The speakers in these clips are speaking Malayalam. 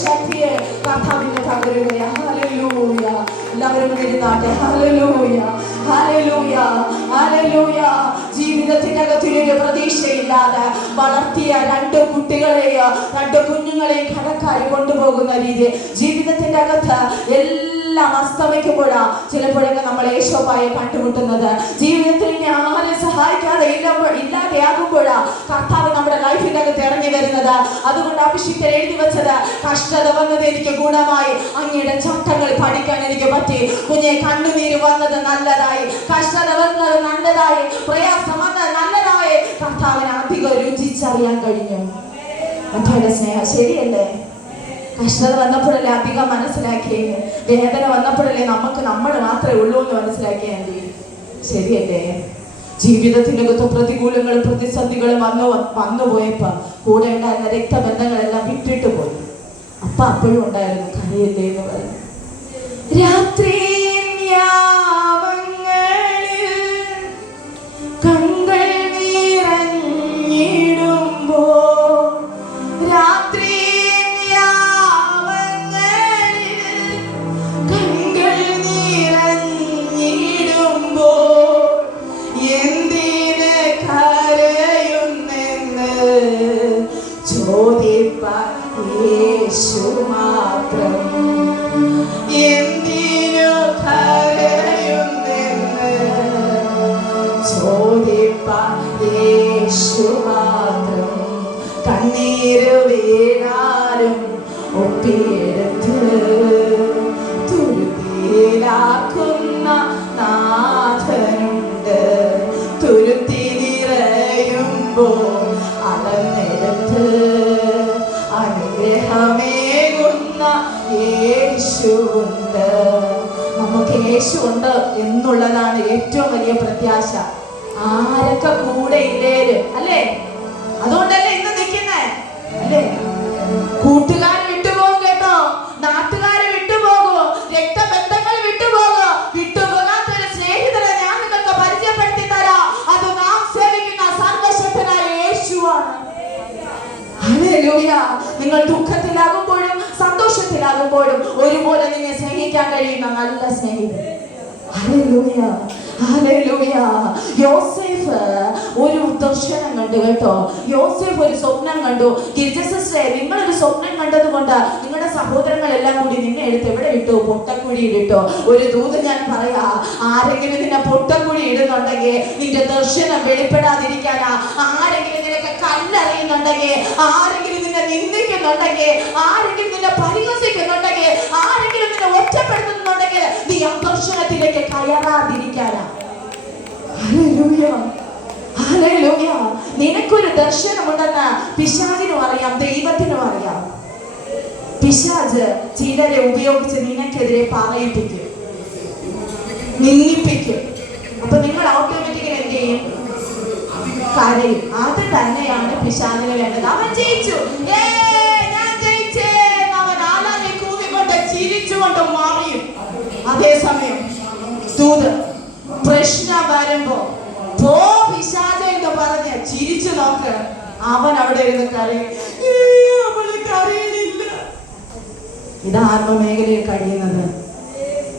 ശക്തിയെ കർത്താവിന് പകരുകയാണ്. ഹല്ലേലൂയ. എല്ലാവരും ഇരുന്നാട്ടെ. Hallelujah, hallelujah, hallelujah. ജീവിതത്തിന്റെ അകത്തൊരു പ്രതീക്ഷയില്ലാതെ വളർത്തിയ രണ്ട് കുഞ്ഞുങ്ങളെയും കടക്കാരി കൊണ്ടുപോകുന്ന രീതി, ജീവിതത്തിന്റെ അകത്ത് എല്ലാം അസ്തമിക്കുമ്പോഴാ ചിലപ്പോഴൊക്കെ നമ്മൾ യേശോപ്പായെ കണ്ടുമുട്ടുന്നത്. ജീവിതത്തിൽ ഇനി ആരെ സഹായിക്കാതെ ഇല്ലാതെയാകുമ്പോഴാ കർത്താവ് നമ്മുടെ ലൈഫിന്റെ അകത്ത് ഇറങ്ങി വരുന്നത്. അതുകൊണ്ട് അഭിഷിക്തൻ എഴുതി വെച്ചത്, കഷ്ടത വന്നത് എനിക്ക് ഗുണമായി, അങ്ങയുടെ ചട്ടങ്ങൾ പഠിക്കാൻ എനിക്ക് പറ്റി. കുഞ്ഞെ, കണ്ണുനീര് വന്നത് നല്ലതായി, കഷ്ടത വന്നത് നല്ലതായി, പ്രയാസം വന്നത് നല്ലതായി. കർത്താവിന് അധികം രുചിച്ചറിയാൻ കഴിഞ്ഞു. മറ്റൊരു സ്നേഹം ശരിയല്ലേ? കഷ്ടത വന്നപ്പോഴല്ലേ അധികം മനസ്സിലാക്കിയത്, വേദന വന്നപ്പോഴല്ലേ നമ്മൾ മാത്രമേ ഉള്ളൂ എന്ന് മനസ്സിലാക്കിയാൽ ശരിയല്ലേ? ജീവിതത്തിനകത്ത് പ്രതികൂലങ്ങളും പ്രതിസന്ധികളും വന്നു പോയപ്പോ കൂടെ ഉണ്ടായിരുന്ന രക്തബന്ധങ്ങളെല്ലാം വിട്ടിട്ട് പോയി. അപ്പോഴും ഉണ്ടായിരുന്നു കരയല്ലേ എന്ന് പറഞ്ഞു. രാത്രി കണ്ണീര് വീണാലും ഒപ്പിയെടുത്ത് തുരുത്തിയിലാക്കുന്ന നാഥനുണ്ട്. തുരുത്തി നിറയുമ്പോൾ അളന്നെടുത്ത് അനുഗ്രഹമേകുന്ന യേശുവുണ്ട്. നമുക്ക് യേശുവുണ്ട് എന്നുള്ളതാണ് ഏറ്റവും വലിയ പ്രത്യാശ. ആരൊക്കെ കൂടെ ഇല്ലേര് അല്ലേ? അതുകൊണ്ടല്ലേ ഇന്ന് നിൽക്കുന്നേ അല്ലേ? കൂട്ടുകാര് വിട്ടുപോകും കേട്ടോ, നാട്ടുകാര് വിട്ടുപോകും, രക്തബന്ധങ്ങൾ വിട്ടുപോകും. വിട്ടുപോകാത്തൊരു സ്നേഹിതരെ ഞാൻ നിങ്ങൾക്ക് പരിചയപ്പെടുത്തി തരാം. അത് നാം സേവിക്കുന്ന സർവശക്തനായ യേശുവാണ്. ഹല്ലേലൂയ. നിങ്ങൾ ദുഃഖത്തിലാകുമ്പോഴും സന്തോഷത്തിലാകുമ്പോഴും ഒരുപോലെ നിന്നെ സ്നേഹിക്കാൻ കഴിയുന്ന നല്ല സ്നേഹിതൻ. Hallelujah, hallelujah. യോസേഫ് ഒരു ദർശനം കണ്ടു കേട്ടോ. യോസേഫ് ഒരു സ്വപ്നം കണ്ടു. സിസ്റ്ററെ, നിങ്ങളൊരു സ്വപ്നം കണ്ടത് കൊണ്ട് നിങ്ങളുടെ സഹോദരങ്ങളെല്ലാം കൂടി നിന്നെ എടുത്ത് എവിടെ ഇട്ടു? പൊട്ടക്കുഴിയിൽ ഇട്ടു. ഒരു ദൂത് ഞാൻ പറയാ, ആരെങ്കിലും നിന്നെ പൊട്ടക്കുഴി ഇടുന്നുണ്ടെങ്കിൽ നിന്റെ ദർശനം വെളിപ്പെടാതിരിക്കാനാ. ആരെങ്കിലും നിനക്ക് കല്ലെറിയുന്നുണ്ടെങ്കിൽ, ആരെങ്കിലും നിന്നെ നിന്ദിക്കുന്നുണ്ടെങ്കിൽ, ആരെങ്കിലും നിന്നെ പരിഹസിക്കുന്നുണ്ടെങ്കിൽ, ആരെങ്കിലും നിന്നെ ഒറ്റപ്പെടുത്തുന്നുണ്ടെങ്കിൽ നീ ആ ദർശനത്തിലേക്ക് കയറാതിരിക്കാനാ. Hallelujah, hallelujah. നിനക്കൊരു ദർശനമുണ്ടെന്ന് പിശാചിനും അറിയാം, ദൈവത്തിനും അറിയാം. പിശാച് ചിലരെ ഉപയോഗിച്ച് നിനക്കെതിരെ പറയിപ്പിക്കും, നിന്ദിപ്പിക്കും. അപ്പൊ നിങ്ങൾ ഓട്ടോമാറ്റിക്കലി എന്ത് ചെയ്യും? കരയും. അത് തന്നെയാണ് പിശാചിന് വേണ്ടത്. അവൻ ജയിച്ചു, ഞാൻ ജയിച്ചേ, അവൻ ആലാലെ കൂവിക്കൊണ്ട് ചിരിച്ചുകൊണ്ട് മാറിയും. അതേസമയം ദൂത് പ്രശ്നം വരുമ്പോ പോ പിശാച എന്ന് പറഞ്ഞ് ചിരിച്ചു നോക്കണം. അവൻ അവിടെ ഇരുന്ന് കരയും. ഇത് ആത്മമേഖലയിൽ കഴിയുന്നത്.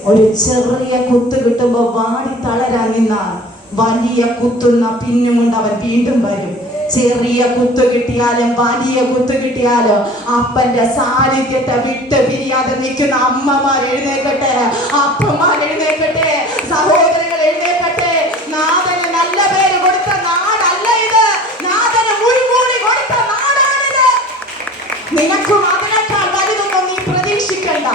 ഒരു ചെറിയ കുത്ത് കിട്ടുമ്പോ വാടി തളരാൻ നിന്നാൽ വലിയ കുത്തുന്ന പിന്നുകൊണ്ട് അവൻ വീണ്ടും വരും. ചെറിയ കുത്ത് കിട്ടിയാലും വലിയ കുത്ത് കിട്ടിയാലും അപ്പന്റെ സാന്നിധ്യത്തെ വിട്ട് പിരിയാതെ നിൽക്കുന്ന അമ്മമാർ എഴുന്നേൽക്കട്ടെ, അപ്പന്മാർ എഴുന്നേൽക്കട്ടെ, സഹോദരങ്ങൾ എഴുന്നേൽക്കട്ടെ. നാഥന് നല്ല പേര് കൊടുത്ത നാടല്ല ഇത്, നാഥന് മുൻകൂടി കൊടുത്ത നാടാണിത്. നിനക്കും അതിനേക്കാൾ വലുതൊന്നും നീ പ്രതീക്ഷിക്കണ്ട.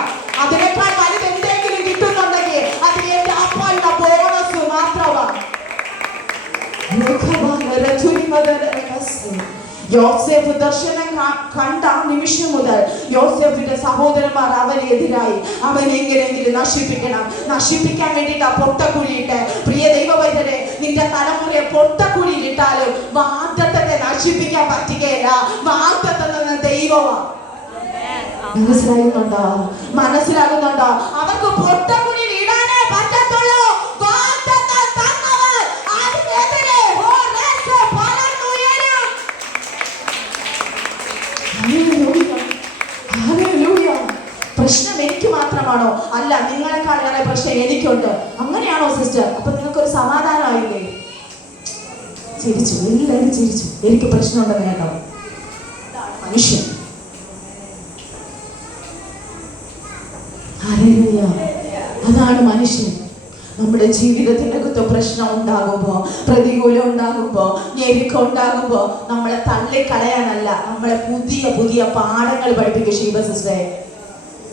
അതിനേക്കാൾ വലുത് എന്തെങ്കിലും കിട്ടുന്നുണ്ടെങ്കിൽ അത് എന്റെ അപ്പയുടെ ബോണസ് മാത്രമാണ്. യോസേഫ് ദർശനം കണ്ട നിമിഷം മുതൽ യോസേഫിന്റെ സഹോദരന്മാർ അവനെതിരായി. അവനെ എങ്ങനെയെങ്കിലും നശിപ്പിക്കാൻ വേണ്ടിയിട്ട് ആ പൊട്ടക്കുഴിയിട്ട്. പ്രിയ ദൈവവൈദ്യരെ, നിന്റെ തലമുറയെ പൊട്ടക്കുഴിയിലിട്ടാലും വാഗ്ദത്തത്തെ നശിപ്പിക്കാൻ പറ്റുകയില്ല. വാഗ്ദത്തം എന്ന ദൈവമാണ്. മനസ്സിലാകുന്നുണ്ടോ? അവർക്ക് പൊട്ടക്കുഴിയിൽ ഇടാനേ പറ്റത്തുള്ളൂ. Hallelujah. അല്ല, നിങ്ങളെക്കാൾ ഏറെ പ്രശ്നം എനിക്കുണ്ട്. അങ്ങനെയാണോ സിസ്റ്റർ? അപ്പൊ നിങ്ങൾക്കൊരു സമാധാനമായില്ലേ? ചിരിച്ചു, എല്ലാവരും ചിരിച്ചു. എനിക്ക് പ്രശ്നമുണ്ടെന്ന് കേട്ടോ. മനുഷ്യൻ. അതാണ് മനുഷ്യൻ. നമ്മുടെ ജീവിതത്തിനകത്ത് പ്രശ്നം ഉണ്ടാകുമ്പോ, പ്രതികൂലം ഉണ്ടാകുമ്പോ, ഞെരുക്കം ഉണ്ടാകുമ്പോ നമ്മളെ തള്ളിക്കളയാനല്ല, നമ്മളെ പുതിയ പുതിയ പാഠങ്ങൾ പഠിപ്പിക്കും. ശീബ സിസ്റ്ററെ,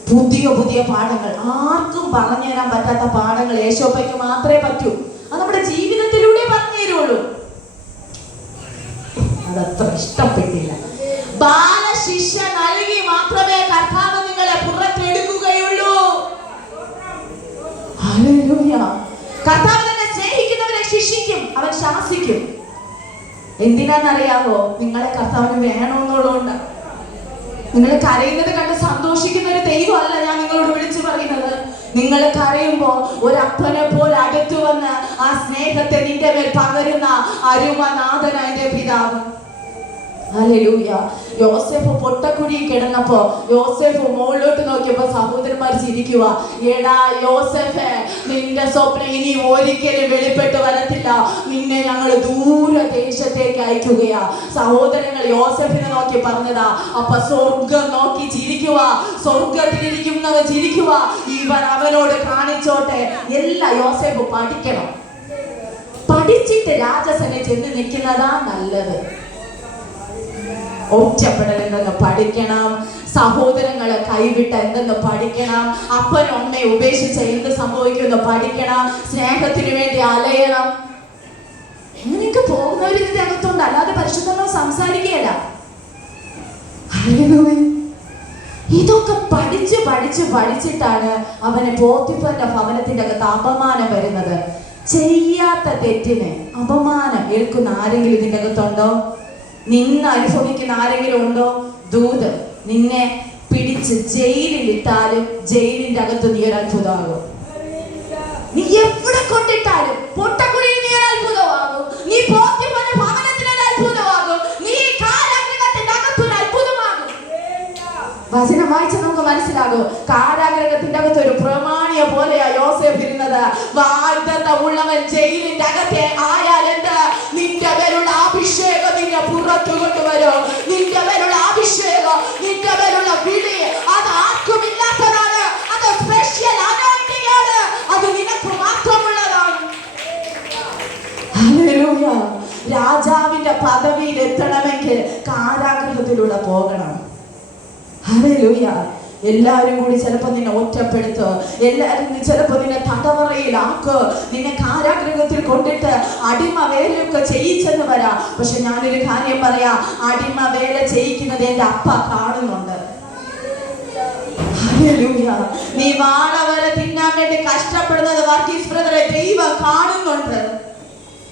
പുതിയ പുതിയ പാഠങ്ങൾ, ആർക്കും പറഞ്ഞു തരാൻ പറ്റാത്ത പാഠങ്ങൾ യേശോപ്പയ്ക്ക് മാത്രമേ പറ്റൂ. അത് നമ്മുടെ ജീവിതത്തിലൂടെ പറഞ്ഞു തരുള്ളൂ. അതത്ര ഇഷ്ടപ്പെട്ടില്ല. ബാലശിക്ഷ നൽകി മാത്രമേ കർത്താവ് നിങ്ങളെ പുറത്തെടുക്കുകയുള്ളൂ. ഹല്ലേലൂയ. കർത്താവ് തന്നെ സ്നേഹിക്കുന്നവരെ ശിക്ഷിക്കും, അവൻ ശാസിക്കും. എന്തിനാണെന്നറിയാവോ? നിങ്ങളെ കർത്താവിന് വേണമെന്നുള്ളതുകൊണ്ട്. നിങ്ങൾ കരയുന്നത് കണ്ട് സന്തോഷിക്കുന്ന ഒരു ദൈവമല്ല ഞാൻ നിങ്ങളോട് വിളിച്ചു പറയുന്നത്. നിങ്ങൾ കരയുമ്പോ ഒരപ്പനെ പോലെ അടുത്തു വന്ന് ആ സ്നേഹത്തെ നിന്റെ മേൽ പകരുന്ന അരുമനാഥനായ പിതാവ്. ഹല്ലേലൂയ. യോസേഫ് പൊട്ടക്കുഴിയിൽ കിടന്നപ്പോ യോസേഫ് മുകളിലോട്ട് നോക്കിയപ്പോ സഹോദരന്മാർ ചിരിക്കുക. എടാ യോസേഫേ, നിന്റെ സ്വപ്നം ഇനി ഒരിക്കലും വെളിപ്പെട്ട് വരത്തില്ല, നിന്നെ ഞങ്ങൾ ദൂരദേശത്തേക്ക് അയക്കുകയാ. സഹോദരങ്ങൾ യോസേഫിനെ നോക്കി പറഞ്ഞതാ. അപ്പൊ സ്വർഗം നോക്കി ചിരിക്കുക, സ്വർഗത്തിലിരിക്കുന്നവർ ചിരിക്കുക. ഇവർ അവനോട് കാണിച്ചോട്ടെ. എല്ലാ യോസേഫ് പഠിക്കണം. പഠിച്ചിട്ട് രാജസനെ ചെന്ന് നിൽക്കുന്നതാ നല്ലത്. ഒറ്റപ്പെടൽ എന്തെന്ന് പഠിക്കണം, സഹോദരങ്ങളെ കൈവിട്ട എന്തെന്ന് പഠിക്കണം, അപ്പനും അമ്മയെ ഉപേക്ഷിച്ച എന്ത് സംഭവിക്കുമെന്ന് പഠിക്കണം, സ്നേഹത്തിന് വേണ്ടി അലയണം. അങ്ങനെയൊക്കെ പോകുന്നവർ ഇതിന്റെ അകത്തുണ്ട്, അല്ലാതെ പരിശുദ്ധമായി സംസാരിക്കുകയല്ല. ഇതൊക്കെ പഠിച്ച് പഠിച്ച് പഠിച്ചിട്ടാണ് അവന് പോത്തിഫറിന്റെ ഭവനത്തിന്റെ അകത്ത് അപമാനം വരുന്നത്. ചെയ്യാത്ത തെറ്റിന് അപമാനം ഏൽക്കുന്ന ആരെങ്കിലും ഇതിന്റെ അകത്തുണ്ടോ? നിന്ന് അനുഭവിക്കുന്ന ആരെങ്കിലും ഉണ്ടോ? ദൂത് നിന്നെ പിടിച്ച് ജയിലിൽ ഇട്ടാലും ജയിലിന്റെ അകത്ത് നീ ഒരു അത്ഭുതമാകും. നീ എവിടെ കൊണ്ടിട്ടാലും പൊട്ടക്കുഴിയിൽ നീ ഒരു അത്ഭുതമാകും. നീ പോത്തിഫറിന്റെ ഭവനത്തിൽ ഒരു അത്ഭുതമാകും. നീ കാരാഗൃഹത്തിന്റെ അകത്ത് ഒരു അത്ഭുതമാകും. വചനം വായിച്ചാൽ നമുക്ക് മനസ്സിലാകും. കാരാഗൃഹത്തിന്റെ അകത്ത് ഒരു പ്രമാണിയെ പോലെയാ യോസേഫ് ഇരുന്നത്. വാഗ്ദത്തമുള്ളവൻ ജയിലിന്റെ അകത്തെ ആയാൽ എന്ത്? നിന്റെ പേരുള്ള അഭിഷേകം നിന്നെ പുറത്തു കൊണ്ടുവരും. നിന്റെ പേരുള്ള അഭിഷേകം, നിന്റെ പേരുള്ള വിളി, അത് ആർക്കും ഇല്ലാത്തതാണ്. അത് സ്പെഷ്യൽ അനോയിന്റിംഗ് ആണ്. അത് നിനക്ക് മാത്രമുള്ളതാണ്. ഹല്ലേലൂയ. രാജാവിന്റെ പദവിയിൽ എത്തണമെങ്കിൽ കാരാഗൃഹത്തിലൂടെ പോകണം. ഹല്ലേലൂയ. എല്ലാവരും കൂടി ചിലപ്പോൾ നിന്നെ ഒറ്റപ്പെടുത്ത്, എല്ലാവരും ചിലപ്പോൾ നിന്നെ തടവറയിലാക്ക്, നിന്നെ കാരാഗൃഹത്തിൽ കൊണ്ടിട്ട് അടിമ വേലയൊക്കെ ചെയ്യിച്ചെന്ന് വരാം. പക്ഷെ ഞാനൊരു കാര്യം പറയാ, അടിമ വേല ചെയ്യിക്കുന്നത് എന്റെ അപ്പ കാണുന്നുണ്ട്. ഹല്ലേലൂയ. നീ വാഴവര തിന്നാൻ വേണ്ടി കഷ്ടപ്പെടുന്നത് വർഗീസ് ബ്രദറെ ദൈവം കാണുന്നുണ്ട്.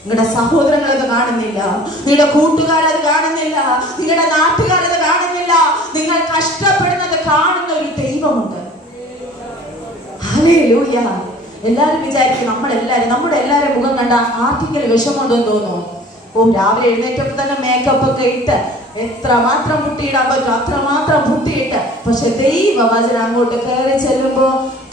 നിങ്ങളുടെ സഹോദരങ്ങളത് കാണുന്നില്ല, നിങ്ങളുടെ കൂട്ടുകാരത് കാണുന്നില്ല, നിങ്ങളുടെ നാട്ടുകാരത് കാണുന്നില്ല. നിങ്ങൾ കഷ്ടപ്പെടുന്നത് കാണുന്ന ഒരു ദൈവമുണ്ട്. ഹല്ലേലൂയ. എല്ലാവരും വിചാരിക്കും നമ്മളെല്ലാരും, നമ്മുടെ എല്ലാവരും മുഖം കണ്ട ആർക്കെങ്കിലും വിഷമമുണ്ടെന്ന് തോന്നുന്നു. രാവിലെ എഴുന്നേറ്റപ്പോൾ തന്നെ മേക്കപ്പ് ഒക്കെ ഇട്ട് എത്രമാത്രം പുട്ടിയിടാൻ പറ്റും അത്രമാത്രം പുട്ടിയിട്ട്, പക്ഷെ ദൈവവചനം അങ്ങോട്ട് കയറി ചെല്ലുമ്പോ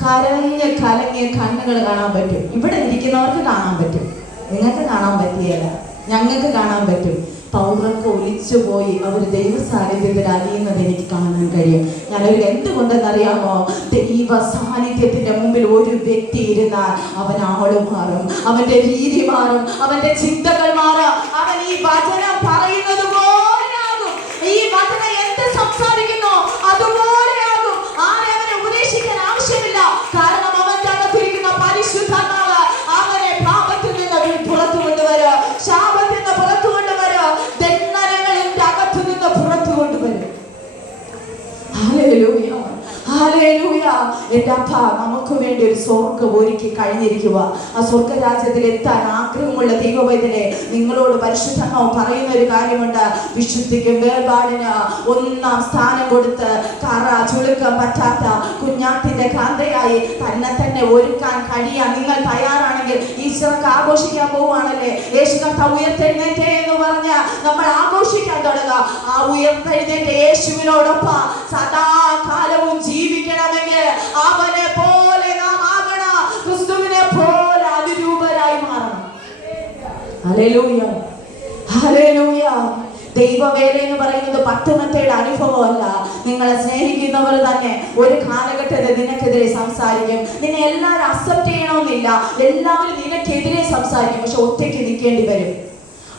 കരഞ്ഞ് കലങ്ങിയ കണ്ണുകൾ കാണാൻ പറ്റും. ഇവിടെ ഇരിക്കുന്നവർക്ക് കാണാൻ പറ്റും, നിങ്ങൾക്ക് കാണാൻ പറ്റിയല്ല, ഞങ്ങൾക്ക് കാണാൻ പറ്റും. പൗരൊക്കെ ഒലിച്ചു പോയി അവർ ദൈവ സാന്നിധ്യത്തിൽ അറിയുന്നത് എനിക്ക് കാണാൻ കഴിയും. ഞാനൊരു എന്തുകൊണ്ടെന്നറിയാമോ? ദൈവ സാന്നിധ്യത്തിന്റെ മുമ്പിൽ ഒരു വ്യക്തി ഇരുന്നാൽ അവൻ ആള് മാറും, അവന്റെ രീതി മാറും, അവന്റെ ചിന്തകൾ മാറും. അവൻ ഈ വചനം പറയുന്നത് പോലെയാകും. ഈ വചനം എന്ത് സംസാരിക്കുന്നു അതുപോലെയാകും. ആരെ അവനെ ഉപദേശിക്കാൻ ആവശ്യമില്ല. കാരണം അവന്റെ അകത്തിരിക്കുന്ന പരിശുദ്ധാത്മാവ് അവനെ പാപത്തിൽ നിന്ന് പുറത്തു കൊണ്ടുവരും, ശാപത്തിൽ നിന്ന് പുറത്തു കൊണ്ടുവരും, ദണ്ഡനകളിന്റെ അകത്തു നിന്ന് പുറത്തു കൊണ്ടുവരും. Hallelujah, hallelujah. എൻ്റെ അപ്പ നമുക്ക് വേണ്ടി ഒരു സ്വർഗ്ഗം ഒരുക്കി കഴിഞ്ഞിരിക്കുക. ആ സ്വർഗ്ഗരാജ്യത്തിൽ എത്താൻ ആഗ്രഹമുള്ള ദൈവവൈദ്യനെ നിങ്ങളോട് പരിശുദ്ധാത്മാവ് പറയുന്ന ഒരു കാര്യമുണ്ട്. വിശുദ്ധിക്കും വേർപാടിന് ഒന്നാം സ്ഥാനം കൊടുത്ത് കറ ചുളുക്കാൻ പറ്റാത്ത കുഞ്ഞാത്തിന്റെ കാന്തയായി തന്നെ ഒരുക്കാൻ കഴിയാൻ നിങ്ങൾ തയ്യാറാണെങ്കിൽ ഈശ്വരക്ക് ആഘോഷിക്കാൻ പോവുകയാണല്ലേ. യേശു കർത്താവ് ഉയർത്തെഴുന്നേറ്റേ എന്ന് പറഞ്ഞ് നമ്മൾ ആഘോഷിക്കാൻ തുടങ്ങുക. ആ ഉയർത്തെഴുന്നേറ്റ യേശുവിനോടൊപ്പം സദാകാലവും ജീവിക്കണമെങ്കിൽ അവനെ പോലെ ഹല്ലേലൂയ, ഹല്ലേലൂയ. ദൈവവേല എന്ന് പറയുന്നത് പട്ടുമത്തയുടെ അനുഭവമല്ല. നിങ്ങളെ സ്നേഹിക്കുന്നവർ തന്നെ ഒരു കാലഘട്ടത്തിൽ നിനക്കെതിരെ സംസാരിക്കും. നിന്നെ എല്ലാവരും അക്സെപ്റ്റ് ചെയ്യണമെന്നില്ല, എല്ലാവരും നിനക്കെതിരെ സംസാരിക്കും. പക്ഷെ ഒറ്റയ്ക്ക് നിൽക്കേണ്ടി വരും.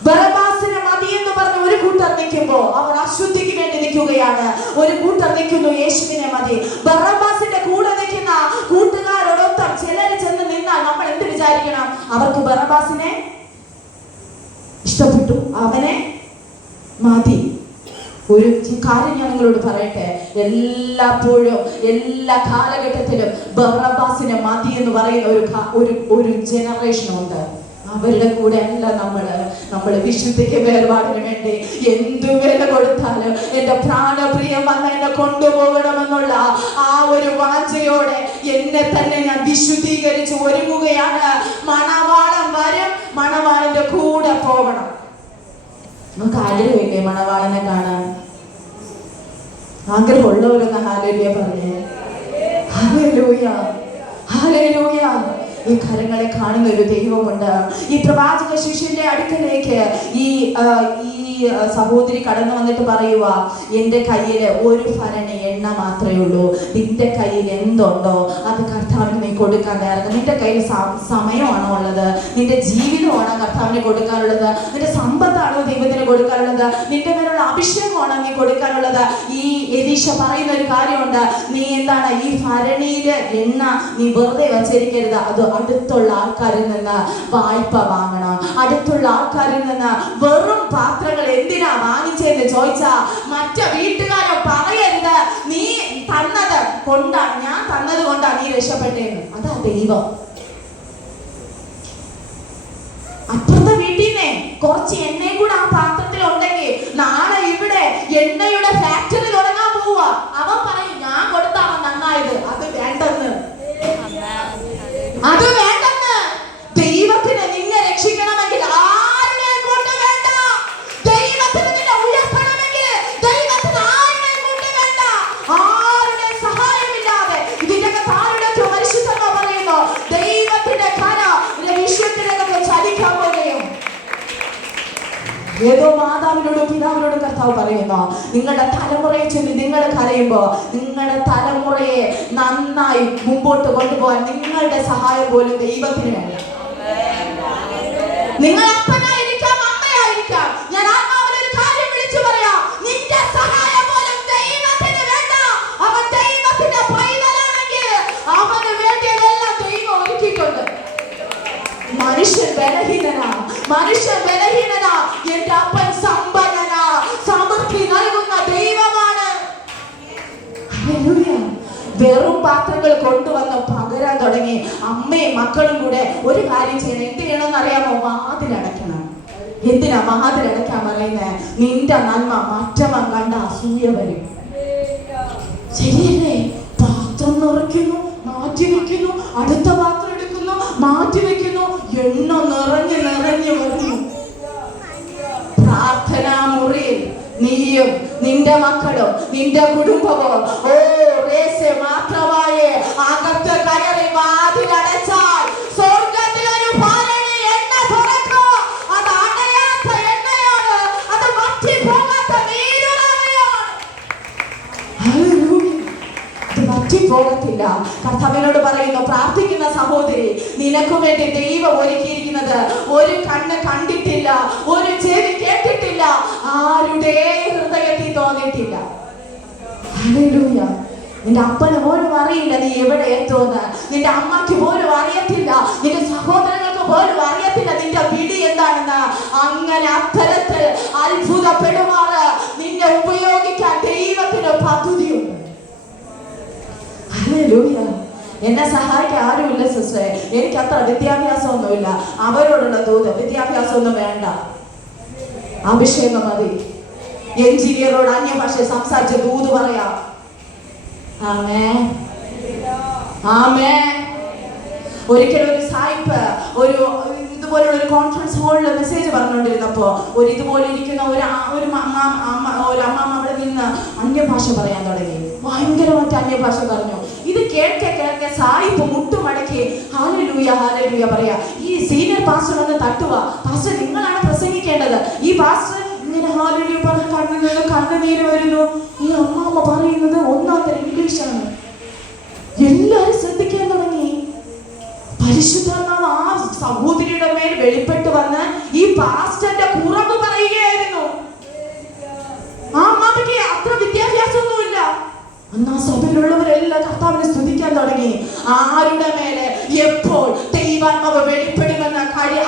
ബറബ്ബാസിനെ മതി എന്ന് പറഞ്ഞ് ഒരു കൂട്ടർ നിൽക്കുമ്പോ അവർ അശുദ്ധിക്ക് വേണ്ടി നിൽക്കുകയാണ്. ഒരു കൂട്ടർ നിൽക്കുന്നു യേശുവിനെ മതി. ബറബ്ബാസിന്റെ കൂടെ നിൽക്കുന്ന കൂട്ടുകാരോടൊപ്പം ചിലർ ചെന്ന് നിന്നാൽ നമ്മൾ എന്ത് വിചാരിക്കണം? അവർക്ക് ബറബ്ബാസിനെ ഇഷ്ടപ്പെട്ടു, അവനെ മതി. ഒരു കാര്യം ഞാൻ നിങ്ങളോട് പറയട്ടെ, എല്ലാപ്പോഴും എല്ലാ കാലഘട്ടത്തിലും ബറബ്ബാസിനെ മതി എന്ന് പറയുന്ന ഒരു ജനറേഷൻ ഉണ്ട്. അവരുടെ കൂടെ അല്ല നമ്മള് വിശുദ്ധിക്ക് വേർപാടിന് വേണ്ടി എന്തു വില കൊടുത്താലും എന്റെ പ്രാണപ്രിയം വന്ന് എന്നെ കൊണ്ടുപോകണമെന്നുള്ള ആ ഒരു വാഞ്ചയോടെ എന്നെ തന്നെ ഞാൻ വിശുദ്ധീകരിച്ച് ഒരുങ്ങുകയാണ്. മണവാളൻ വരും, മണവാളന്റെ കൂടെ പോകണം. നമുക്ക് ആഗ്രഹമില്ലേ മണവാളനെ കാണാൻ? ആഗ്രഹമുള്ളവരൊന്ന് ഹല്ലേലൂയ പറഞ്ഞേ. Hallelujah, hallelujah. ഈ കരങ്ങളെ കാണുന്ന ഒരു ദൈവമുണ്ട്. ഈ പ്രവാചക ശിഷ്യന്റെ അടുക്കലേക്ക് ഈ സഹോദരി കടന്നു വന്നിട്ട് പറയുക, എന്റെ കയ്യില് ഒരു ഭരണി എണ്ണ മാത്രമേ ഉള്ളൂ, നിന്റെ കയ്യിൽ എന്തുണ്ടോ അത് കർത്താവിന് നീ കൊടുക്കാൻ തയ്യാറാണ്. നിന്റെ കയ്യിൽ സമയമാണോ ഉള്ളത്? നിന്റെ ജീവിതമാണോ കർത്താവിന് കൊടുക്കാനുള്ളത്? നിന്റെ സമ്പത്താണോ ദൈവത്തിന് കൊടുക്കാനുള്ളത്? നിന്റെ മേലുള്ള അഭിഷേകമാണോ നീ കൊടുക്കാനുള്ളത്? ഈ എലീശ പറയുന്ന ഒരു കാര്യമുണ്ട്, നീ എന്താണ് ഈ ഭരണിയില് എണ്ണ നീ വെറുതെ വച്ചിരിക്കരുത്, അത് അടുത്തുള്ള ആൾക്കാരിൽ നിന്ന് വായ്പ വാങ്ങണം. അടുത്തുള്ള ആൾക്കാരിൽ നിന്ന് വെറും പാത്രങ്ങൾ എന്തിനാ വാങ്ങിച്ചെന്ന് ചോദിച്ചാ മറ്റു വീട്ടുകാരോ പറയരുത്, നീ തന്നത് കൊണ്ടാണ്, ഞാൻ തന്നത് കൊണ്ടാണ് നീ രക്ഷപ്പെട്ടേന്ന്. അതാ ദൈവം. അപ്പുറത്തെ വീട്ടിന്നെ കുറച്ച് എണ്ണയും കൂടെ ആ പാത്രത്തിൽ ഉണ്ടെങ്കിൽ നാളെ ഇവിടെ എണ്ണയുടെ ഫാക്ടറി തുടങ്ങാൻ പോവാ. അവൻ പറയും ഞാൻ കൊടുത്താണ് നന്നായത്, അത് വേണ്ടെന്ന്, അത് വേണ്ടെന്ന്. ദൈവത്തിന് നിന്നെ രക്ഷിക്കണമെങ്കിൽ ആരുടെ കൊണ്ട് വേണ്ട. ദൈവത്തിന് നിന്നെ ഉയർത്തണമെങ്കിൽ ദൈവത്തിന് ആരുടെ കൊണ്ട് വേണ്ട. ആരുടെ സഹായമില്ലാതെ ഇതിന്റെ താഴെ പരിശുദ്ധമ പറയുന്നു, ദൈവത്തിന്റെ കര വിശ്വത്തിനൊക്കെ ചലിക്കാൻ പോവുകയും. ഏതോ മാതാവിനോടും പിതാവിനോടും കർത്താവ് പറയുന്നു, നിങ്ങളുടെ തലമുറയെ ചൊല്ലി നിങ്ങൾ കരയുമ്പോ നിങ്ങളുടെ തലമുറയെ നന്നായി മുമ്പോട്ട് കൊണ്ടുപോകാൻ നിങ്ങളുടെ സഹായം പോലും ദൈവത്തിന് വേണ്ട. നിങ്ങൾ അപ്പനായിരിക്കാം, അമ്മയായിരിക്കാം, ഞാൻ ആത്മാവിലൊരു കാര്യം വിളിച്ചു പറയാം, നിന്റെ സഹായം പോലും ദൈവത്തിന് വേണ്ട. അവൻ ദൈവത്തിന്റെ പൈതലാണെങ്കിൽ അവന് വേണ്ടിയതെല്ലാം ദൈവം ഒരുക്കിയിട്ടുണ്ട്. മനുഷ്യൻ ബലഹീനനാ, മനുഷ്യൻ ബലഹീനനാ, എന്റെ അപ്പൻ സമ്പന്നനാ, സമൃദ്ധി നൽകുന്ന ദൈവമാണ്. ഹല്ലേലൂയ. വെറും പാത്രങ്ങൾ കൊണ്ടുവന്ന് പകരാൻ തുടങ്ങി. അമ്മയും മക്കളും കൂടെ ഒരു കാര്യം ചെയ്യണം. എന്ത് ചെയ്യണമെന്ന് അറിയാമോ? വാതിലടയ്ക്കണം. എന്തിനാ വാതിലടയ്ക്കാൻ പറയുന്നത്? നിന്റെ നന്മ മറ്റവൻ കണ്ട അസൂയ വരും. ശരിയല്ലേ? പാത്രം നിറയ്ക്കുന്നു, മാറ്റി വെക്കുന്നു, അടുത്ത പാത്രം എടുക്കുന്നു, മാറ്റി വെക്കുന്നു, എണ്ണ നിറഞ്ഞു നിറഞ്ഞു വരുന്നു. പ്രാർത്ഥനാ മുറിയിൽ നീയും നിന്റെ മക്കളും നിന്റെ കുടുംബവും മാത്രമായി അകത്ത് കയറി വാതിലടച്ചാൽ സ്വർഗ്ഗത്തിലൊരു ഭരണി എണ്ണ തുറക്കും. അത് അടയാത്ത എണ്ണയാണ്, അത് വറ്റി പോകാത്ത നീരുറവയാണ്. ഇത് വറ്റി പോകത്തില്ല. കർത്താവിനോട് പറയുന്നു, പ്രാർത്ഥിക്കുന്ന സഹോദരി, നിനക്ക് വേണ്ടി ദൈവം ഒരുക്കിയിരിക്കുന്നത് ഒരു കണ്ണ് കണ്ടിട്ടില്ല, ഒരു ചെവി കേട്ടിട്ടില്ല, ആരുടെ ഹൃദയത്തിൽ തോന്നിയിട്ടില്ല. ഹല്ലേലൂയ. നിന്റെ അപ്പന് പോലും അറിയില്ല നീ എവിടെ എത്തുമെന്ന്. നിന്റെ അമ്മയ്ക്ക് പോലും അറിയത്തില്ല, നിന്റെ സഹോദരങ്ങൾക്ക് പോലും അറിയത്തില്ല നിന്റെ വിധി എന്താണെന്ന്. അങ്ങനെ അത്തരത്തിൽ അത്ഭുതപ്പെടുമാറ് നിന്നെ ഉപയോഗിക്കാൻ ദൈവത്തിന് പദ്ധതിയുണ്ട്. ഹല്ലേലൂയ. എന്നെ സഹായിക്കാൻ ആരുമില്ല സിസ്റ്ററെ, എനിക്ക് അത്ര വിദ്യാഭ്യാസമൊന്നുമില്ല. അവരോടുള്ള ദൂത്, വിദ്യാഭ്യാസമൊന്നും വേണ്ട, അഭിഷേകം മതി. എഞ്ചിനീയറോട് അന്യഭാഷ സംസാരിച്ച് ദൂത് പറയാം. ആമേൻ, ആമേൻ. ഒരിക്കലും ഒരു സായിപ്പ് ഇതുപോലുള്ള ഒരു കോൺഫറൻസ് ഹാളിൽ മെസ്സേജ് പറഞ്ഞുകൊണ്ടിരുന്നപ്പോ ഇതുപോലെ ഇരിക്കുന്ന ഒരു അമ്മ അവിടെ നിന്ന് അന്യഭാഷ പറയാൻ തുടങ്ങി. ഭയങ്കരമായിട്ട് അന്യഭാഷ പറഞ്ഞു. ഇത് കേൾക്കെ സായിപ്പ് മുട്ടുമടക്കി ഹല്ലേലൂയ ഹല്ലേലൂയ പറയാ. ഈ സീനിയർ പാസ്റ്റർ ഒന്ന് തട്ടുക, പാസ്റ്റർ നിങ്ങളാണ് പ്രസംഗിക്കേണ്ടത്. ഈ പാസ്റ്റർ ഇങ്ങനെ ഹല്ലേലൂയ പറഞ്ഞ് കണ്ണുനീര് വരുന്നു. ഈ അമ്മാമ്മ പറയുന്നത് ഒന്നാമത്തെ ഇംഗ്ലീഷാണ്. എല്ലാരും ശ്രദ്ധിക്കാൻ തുടങ്ങി. പരിശുദ്ധാത്മാവ് ആ സഹോദരിയുടെ മേൽ വെളിപ്പെട്ട് വന്ന് ഈ പാസ്റ്ററിന്റെ കുറവ് പറയുകയായിരുന്നു. ആ അമ്മാമ്മയ്ക്ക് അത്ര വിദ്യാഭ്യാസമൊന്നുമില്ല. അന്ന് ആ സഭയിലുള്ളവരെല്ലാം കർത്താവിനെ സ്തുതിക്കാൻ തുടങ്ങി. ആരുടെ മേലെ എപ്പോൾ ദൈവാത്മാവ് വെളിപ്പെടുമെന്ന്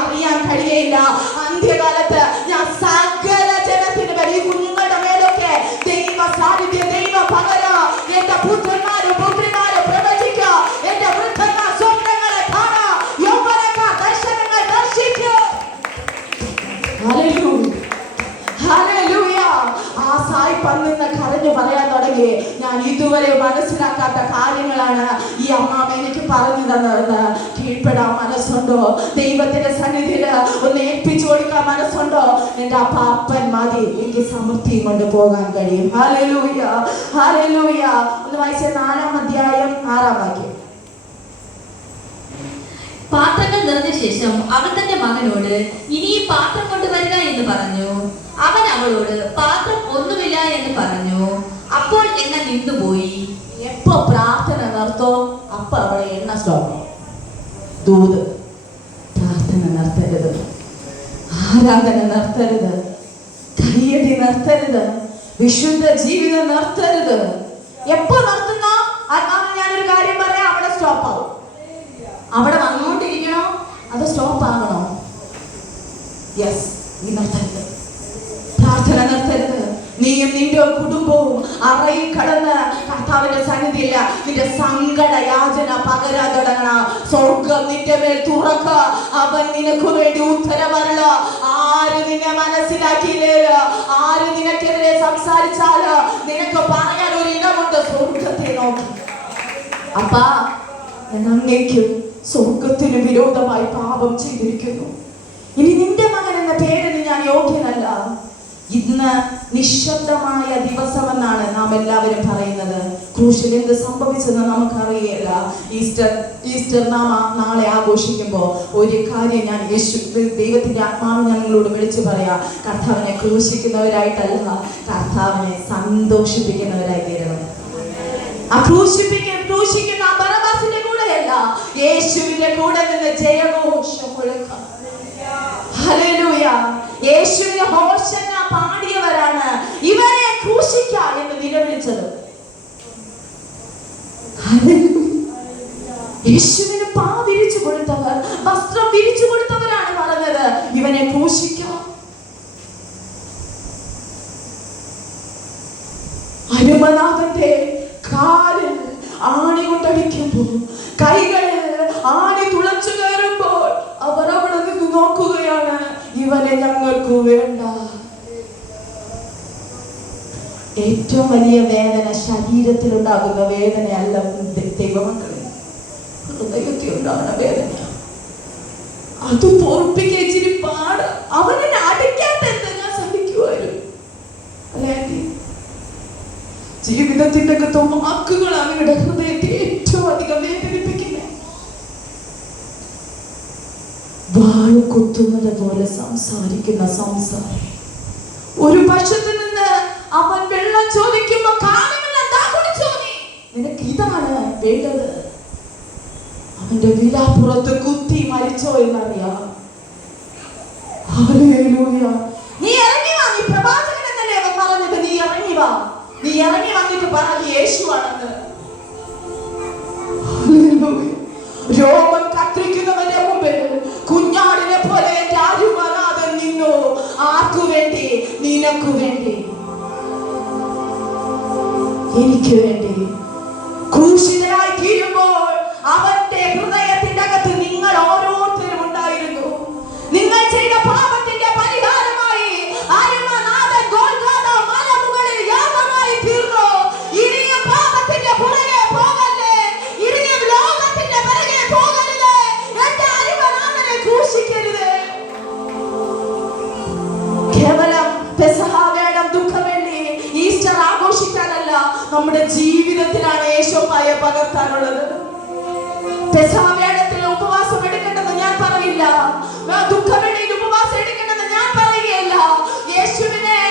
അറിയാൻ കഴിയയില്ല. അന്ത്യകാലത്ത് ഞാൻ സകല ജനത്തിന് മേൽ, ഈ കുഞ്ഞുങ്ങളുടെ മേലൊക്കെ ദൈവ സാന്നിധ്യം, ദൈവ പകരം എന്റെ പുത്രന്മാരും പുത്രിമാരും പ്രവചിക്കുക, എന്റെ വൃദ്ധന്മാർ സ്വപ്നങ്ങളെ കാണാ, യൗവനക്കാർ ദർശനങ്ങൾ ദർശിക്കും. Hallelujah hallelujah. ആ സായിപ്പ് അന്ന് കരഞ്ഞു പറയാൻ തുടങ്ങി, ഞാൻ ഇതുവരെ മനസ്സിലാക്കാത്ത കാര്യങ്ങളാണ് ഈ അമ്മാമ എനിക്ക് പറഞ്ഞു തന്നതെന്ന്. കീഴ്പ്പെടാൻ മനസ്സുണ്ടോ? ദൈവത്തിന്റെ സന്നിധിയിൽ ഒന്ന് ഏൽപ്പിച്ചു കൊടുക്കാൻ മനസ്സുണ്ടോ? എന്റെ അപ്പൻ മതി, എനിക്ക് സമൃദ്ധിയും കൊണ്ട് പോകാൻ കഴിയും. Hallelujah hallelujah. ഒന്ന് വായിച്ച 4-ാം അധ്യായം 6-ാം വാക്യം. പാത്രങ്ങൾ നിറഞ്ഞ ശേഷം അവൾ തന്റെ മകനോട് ഇനി ഈ പാത്രം കൊണ്ടുവരിക എന്ന് പറഞ്ഞു. അവൻ അവളോട് പാത്രം ഒന്നുമില്ല എന്ന് പറഞ്ഞു. അപ്പോൾ എണ്ണ നിന്നുപോയി. എപ്പോ പ്രാർത്ഥന നിർത്തോ അപ്പൊ അവിടെ എണ്ണ സ്റ്റോപ്പ്. ദൂത് പ്രാർത്ഥന നിർത്തരുത്, ആരാധന നിർത്തരുത്, കയ്യടി നിർത്തരുത്, വിശുദ്ധ ജീവിതം നിർത്തരുത്. എപ്പോ നിർത്തുന്നോ അതാണ് ഞാനൊരു കാര്യം പറയാം, അവിടെ സ്റ്റോപ്പ് ആവും. അവിടെ വന്നുകൊണ്ടിരിക്കണോ അത് സ്റ്റോപ്പ് ആകണോ? യെസ്, നീ നിർത്തരുത്, പ്രാർത്ഥന നിർത്തരുത്. നീയും നിന്റെ കുടുംബവും അറയിൽ കടന്ന് കർത്താവിന്റെ സന്നിധിയില്ല നിന്റെ സങ്കട യാചന പകരാൻ തുടങ്ങണം. സ്വർഗം നിന്റെ മേൽ തുറക്ക, അവൻ നിനക്ക് വേണ്ടി ഉത്തരമല്ല. ആര് നിന്നെ മനസ്സിലാക്കിയില്ലേലോ, ആര് നിനക്കെതിരെ സംസാരിച്ചാലോ നിനക്ക് പറയാൻ ഒരു ഇടമുണ്ട്. സ്വർഗത്തെ നോക്കി, അപ്പാ അങ്ങേക്കും സ്വർഗത്തിന് വിരോധമായി പാപം ചെയ്തിരിക്കുന്നു. ഇനി നിന്റെ മകൻ എന്ന പേരിന് ഞാൻ യോഗ്യനല്ല. ഇന്ന് നിശബ്ദമായ ദിവസമെന്നാണ് നാം എല്ലാവരും പറയുന്നത്. ക്രൂശിൽ എന്ത് സംഭവിച്ചെന്ന് നമുക്കറിയില്ല. ഈസ്റ്റർ നാം നാളെ ആഘോഷിക്കുമ്പോൾ ഒരു കാര്യം ഞാൻ ദൈവത്തിന്റെ ആത്മാവ് ഞങ്ങളോട് വിളിച്ചു പറയാം, കർത്താവിനെ ക്രൂശിക്കുന്നവരായിട്ടല്ല, കർത്താവിനെ സന്തോഷിപ്പിക്കുന്നവരായി തീരണം. ആ ക്രൂശിക്കുന്ന ബറബ്ബാസിന്റെ കൂടെയല്ല, യേശുവിന്റെ കൂടെ നിന്ന് ജയഘോഷം മുഴക്കാം. ഹല്ലേലൂയ. യേശുവിനെ ഹോശന്ന പാടിയവരാണ് ഇവരെ ക്രൂശിക്ക എന്ന് നിലവിളിച്ചത്. യേശുവിന് പാ വിരിച്ചു കൊടുത്തവർ, വസ്ത്രം വിരിച്ചു കൊടുത്തവരാണ് പറഞ്ഞത് ഇവനെ ക്രൂശിക്കാം. അരുമനാഥന്റെ കാലിൽ ആണി കൊണ്ടടിക്കുമ്പോൾ, കൈകളിൽ ആണി തുളച്ചു കയറുമ്പോൾ അവർ അവിടെ നിന്ന് നോക്കുകയാണ്, ഇവനെ ഞങ്ങൾക്ക് വേണ്ട. ഏറ്റവും വലിയ വേദന ശരീരത്തിലുണ്ടാകുന്ന വേദനയല്ല ദൈവമക്കളെ, ഹൃദയത്തിൽ ഉണ്ടാകുന്ന വേദന. അത് പൊറുപ്പിക്കാൻ ഇച്ചിരി പാട്. അവനെ അടിക്കാത്ത എന്തെല്ലാം സഹിക്കുമായിരുന്നു അല്ലേ? ജീവിതത്തിന്റെ വാക്കുകൾ അവരുടെ ഹൃദയത്തെ ഏറ്റവും അധികം വേദനിപ്പിക്കുന്നത്. വാഴ കുത്തുന്നത് പോലെ സംസാരിക്കുന്ന സംസാരം. ഒരു പക്ഷത്ത് നിന്ന് അവൻ വെള്ളം ചോദിക്കുമ്പോ നിനക്ക് ഇതാണ് വേണ്ടത്. അവന്റെ വിലാപ്പുറത്ത് കുത്തി മരിച്ചോ എന്നറിയാം. നീ ഇറങ്ങി വാ, നീ പ്രവാചകൻ എന്നല്ലേ അവൻ പറഞ്ഞത്. നീ ഇറങ്ങി വാ, നീ ഇറങ്ങി വന്നിട്ട് പറഞ്ഞു യേശുവാണെന്ന്. രോമം കത്തിരിക്കുന്നവന്റെ മുമ്പിൽ കുഞ്ഞാടിനെ പോലെ ആരും വരാതെ നിന്നു. ആർക്കു വേണ്ടി? നിനക്കു വേണ്ടി, എനിക്ക് വേണ്ടി. ക്രൂശിതനായി തീരുമ്പോൾ അവന്റെ ഹൃദയത്തിന്റെ അകത്ത് നിങ്ങൾ ഓരോരുത്തരും ഉണ്ടായിരുന്നു. നിങ്ങൾ ചെയ്ത പാപത്തിന്റെ പരിഹാരമായി അരുമനാഥൻ ഗോൽഗോഥ മലമുകളിൽ യാഗമായി തീർന്നു. ഇനിയും പാപത്തിന്റെ പുറകെ പോകല്ലേ, ഇനിയും ലോകത്തിന്റെ പുറകെ പോകരുത്. എന്റെ അരുമനാഥനെ ക്രൂശിക്കരുത്. കേവലം പെസഹ വേണം, ദുഃഖം വേണ്ടി ഈസ്റ്റർ ആഘോഷിക്കാനല്ല, നമ്മുടെ ജീവിതത്തിലാണ് യേശോപ്പായെ പകർത്താനുള്ളത്. പെസഹവേളയിൽ ഉപവാസം എടുക്കണമെന്ന് ഞാൻ പറയില്ല. ദുഃഖവേളയിൽ ഉപവാസം എടുക്കണമെന്ന് ഞാൻ പറയുകയില്ല. യേശുവിനെ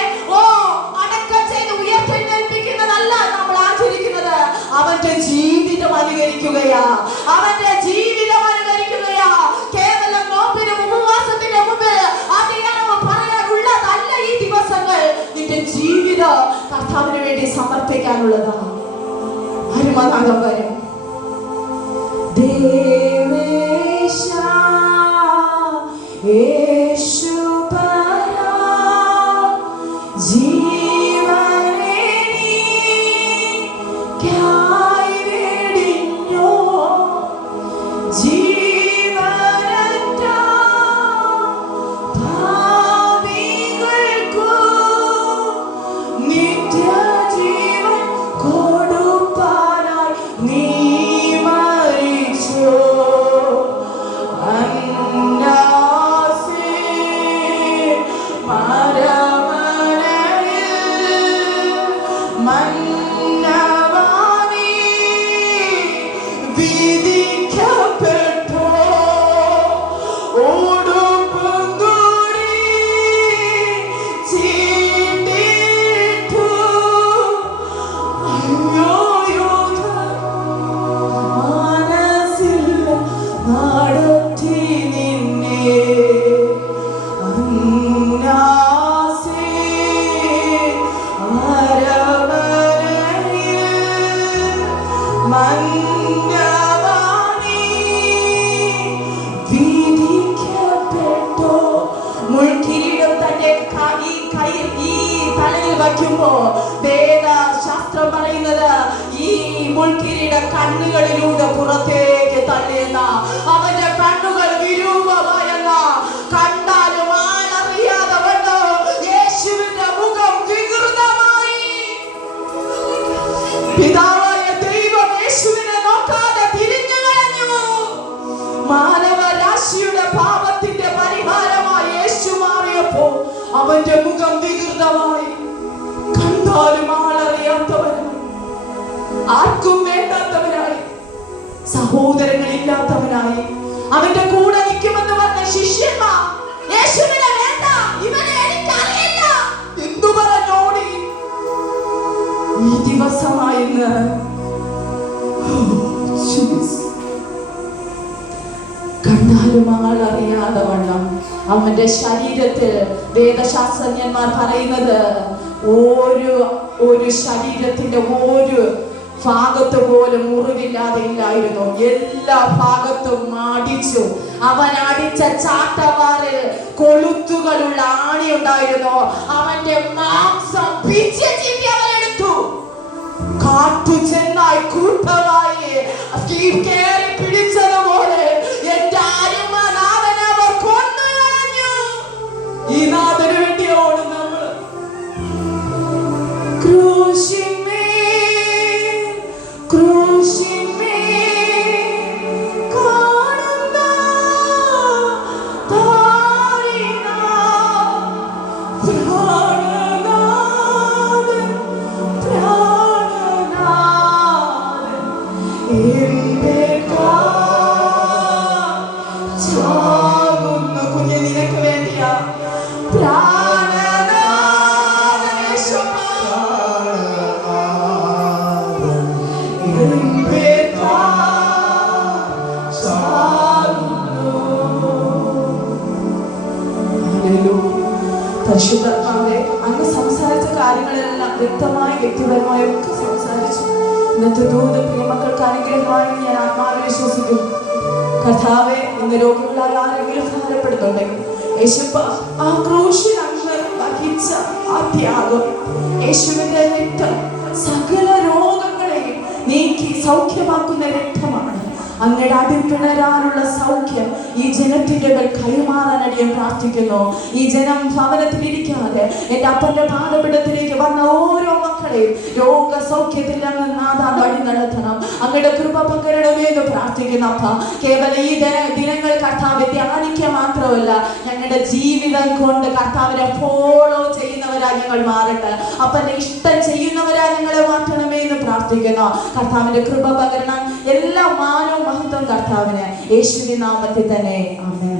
അടക്കം ചെയ്ത് ഉയർത്തെഴുന്നേൽപ്പിക്കുന്നതല്ല നമ്മൾ ആചരിക്കുന്നത്. അവന്റെ ജീവിതം അനുകരിക്കുകയാ. അവന്റെ ജീവിതം അനുകരിക്കുകയാ. കേവലം നോമ്പിനും ഉപവാസത്തിന്റെ മുമ്പ് അതിയാണോ പറയാനുള്ളതല്ല. ഈ ദിവസങ്ങൾ നിന്റെ ജീവിതം കർത്താവിന് വേണ്ടി സമർപ്പിക്കാനുള്ളതാണ്. അരുമനാഥം വരും. ദേവേശ യേശുപരാ ജീവനെ നീക്കായി വെടിഞ്ഞോ ജീവനറ്റ ഭാവികൾക്കു നിത്യജീവൻ കൊടുപ്പാനായി നീ മരിച്ചോ. മുൾക്കിരീടം തന്റെ തലയിൽ വയ്ക്കുമ്പോ വേദശാസ്ത്രം പറയുന്നത് ഈ മുൾക്കിരീട കണ്ണുകളിലൂടെ പുറത്തേക്ക് തള്ളിയെന്ന. അവന്റെ കണ്ണുകൾ വിരൂപമായെന്ന. കണ്ടാലും ആളറിയാതെ വന്ന് യേശുവിന്റെ മുഖം വികൃതമായി. പിതാവായ ദൈവം യേശുവിനെ നോക്കാതെ തിരിഞ്ഞു കളഞ്ഞു. മാനവരാശിയുടെ പാപത്തിന്റെ പരിഹാരമായി യേശു മാറിയപ്പോ അവന്റെ മുഖം വികൃതമായി. കണ്ടാലും ആളറിയാത്തവനായി, ആർക്കും വേണ്ടാത്തവനായി, സഹോദരങ്ങളില്ലാത്തവനായി. അവന്റെ കൂടെ നിൽക്കുമെന്ന് പറഞ്ഞ ശിഷ്യന്മാർ യേശുവിനെ വേണ്ട, ഇവനെ എനിക്കറിയില്ല എന്തു പറഞ്ഞോടി. ഈ ദിവസമായിന്ന് കണ്ടാലും ആളറിയാതെ വണ്ണം അവന്റെ ശരീരത്തിൽ വേദശാസ്ത്രജ്ഞന്മാർ പറയുന്നത് ഒരു ശരീരത്തിന്റെ ഒരു ഭാഗത്ത് പോലും മുറിവില്ലാതെ ഇല്ലായിരുന്നു. എല്ലാ ഭാഗത്തും അടിച്ചു. അവൻ അടിച്ച ചാട്ടവാറിൽ കൊളുത്തുകളുള്ള ആണി ഉണ്ടായിരുന്നു. അവന്റെ മാംസം പിച്ച് ചീന്തി അവൻ എടുത്തു. കാട്ടു ചെന്നായി കൂട്ടമായി കേറി പിടിച്ചതുപോലെ എന്റെ അരുമനാഥനെ അവർ കൊന്നുകളഞ്ഞു. ഈ നാഥന് വേണ്ടിയാണ് നമ്മൾ ക്രൂശിന്മേൽ കാണുന്ന താരിനാ പ്രാണനാഥൻ എന്റെ ചാകുന്ന കുഞ്ഞെ നിനക്ക് വേണ്ടിയാ. പരിശുദ്ധാത്മാവേ, അങ്ങ് സംസാരിച്ച കാര്യങ്ങളെല്ലാം വ്യക്തമായി വ്യക്തിപരമായി ഒക്കെ സംസാരിച്ചു. ഇന്നത്തെ ദൂത പ്രിയമക്കൾക്ക് അനുഗ്രഹമായി ഞാൻ ആത്മാവിൽ വിശ്വസിക്കുന്നു. കർത്താവെ, ഇന്ന് രോഗികളായ ആരെങ്കിലും ഭാരപ്പെടുന്നുണ്ടെങ്കിൽ യേശുപ്പ ആ ക്രൂശിൽ അങ്ങ് വഹിച്ച ആ ത്യാഗം, യേശുവിന്റെ രക്തം സകല രോഗങ്ങളെയും നീക്കി സൗഖ്യമാക്കുന്ന രക്തമാണ്. അങ്ങയുടെ അടിപ്പിണരാനുള്ള സൗഖ്യം ഈ ജനത്തിന്റെ മേൽ കൈമാറാനടി ഞാൻ പ്രാർത്ഥിക്കുന്നു. ഈ ജനം ഭവനത്തിലിരിക്കാതെ എന്റെ അപ്പന്റെ പാദപീഠത്തിലേക്ക് വന്ന ഓരോ മക്കളെയും രോഗസൗഖ്യത്തിൽ അങ്ങ് നാഥാ വഴി നടത്തണം. അങ്ങയുടെ കൃപ പകരണമേ എന്ന് പ്രാർത്ഥിക്കുന്നു. അപ്പ കേവലം ഈ ദിനങ്ങൾ കർത്താവ് ധ്യാനിക്കുക മാത്രമല്ല, ഞങ്ങളുടെ ജീവിതം കൊണ്ട് കർത്താവിനെ ഫോളോ ചെയ്യുന്നവരായി ഞങ്ങൾ മാറട്ടെ. അപ്പന്റെ ഇഷ്ടം ചെയ്യുന്നവരായി ഞങ്ങളെ മാറ്റണമേ എന്ന് പ്രാർത്ഥിക്കുന്നു. കർത്താവിന്റെ കൃപ പകരണം. എല്ലാ മാനവും മഹത്വം കർത്താവിന് യേശുവിൻ നാമത്തിൽ തന്നെ. ആമേൻ.